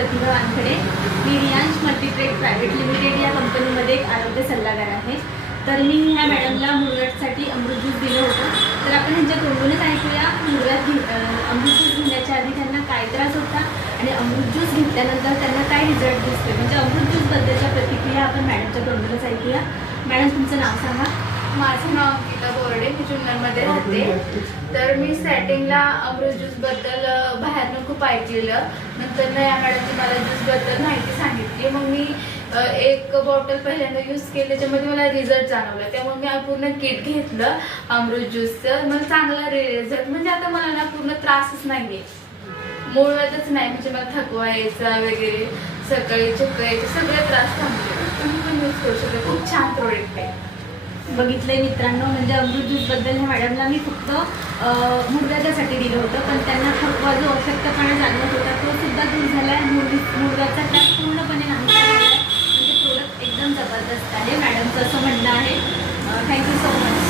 प्रतिभा वानखडे. मी Riyansh multitrade private limited या कंपनीमध्ये एक आरोग्य सल्लागार आहे. तर मी ह्या मॅडमला मुळव्याधसाठी अमृत ज्यूस दिलं होतं. तर आपण ह्यांच्या तोंडूनच ऐकूया मुळव्याध अमृत ज्यूस घेण्याच्या आधी त्यांना काय त्रास होता आणि अमृत ज्यूस घेतल्यानंतर त्यांना काय रिझल्ट दिसते. म्हणजे अमृत ज्यूसबद्दलच्या प्रतिक्रिया आपण मॅडमच्या तोंडूनच ऐकूया. मॅडम, तुमचं नाव सांगा. माझं नाव अंकिता बोर्डे, मी जुन्नरमध्ये राहते. तर मी स्टार्टिंगला अमृत ज्यूसबद्दल बाहेरनं खूप ऐकलेलं. नंतर या मॅडमने मला ज्यूसबद्दल माहिती सांगितली. मग मी एक बॉटल पहिल्यांदा यूज केली, त्याच्यामध्ये मला रिझल्ट जाणवला. त्यामुळे मी पूर्ण किट घेतलं अमृत ज्यूसचं. मला चांगला रिझल्ट, म्हणजे आता मला ना पूर्ण त्रासच नाही आहे, मुळव्याधच नाही. म्हणजे मला थकवा यायचा वगैरे, सकाळी चक्कर यायचे, सगळे त्रास थांबले. तुम्ही पण यूज करू शकता, खूप छान प्रोडक्ट आहे. बघितलंय मित्रांनो, म्हणजे अमृत ज्यूसबद्दल ह्या मॅडमला मी फक्त मुळव्याधासाठी दिलं होतं, पण त्यांना थकवा जो अशक्तपणा जाणवत होता तो सुद्धा दूर झाला आहे. मुळव्याधचा त्रास पूर्णपणे नाहीसा झाला आहे. म्हणजे प्रोडक्ट एकदम जबरदस्त आहे, मॅडमचं असं म्हणणं आहे. Thank you so much.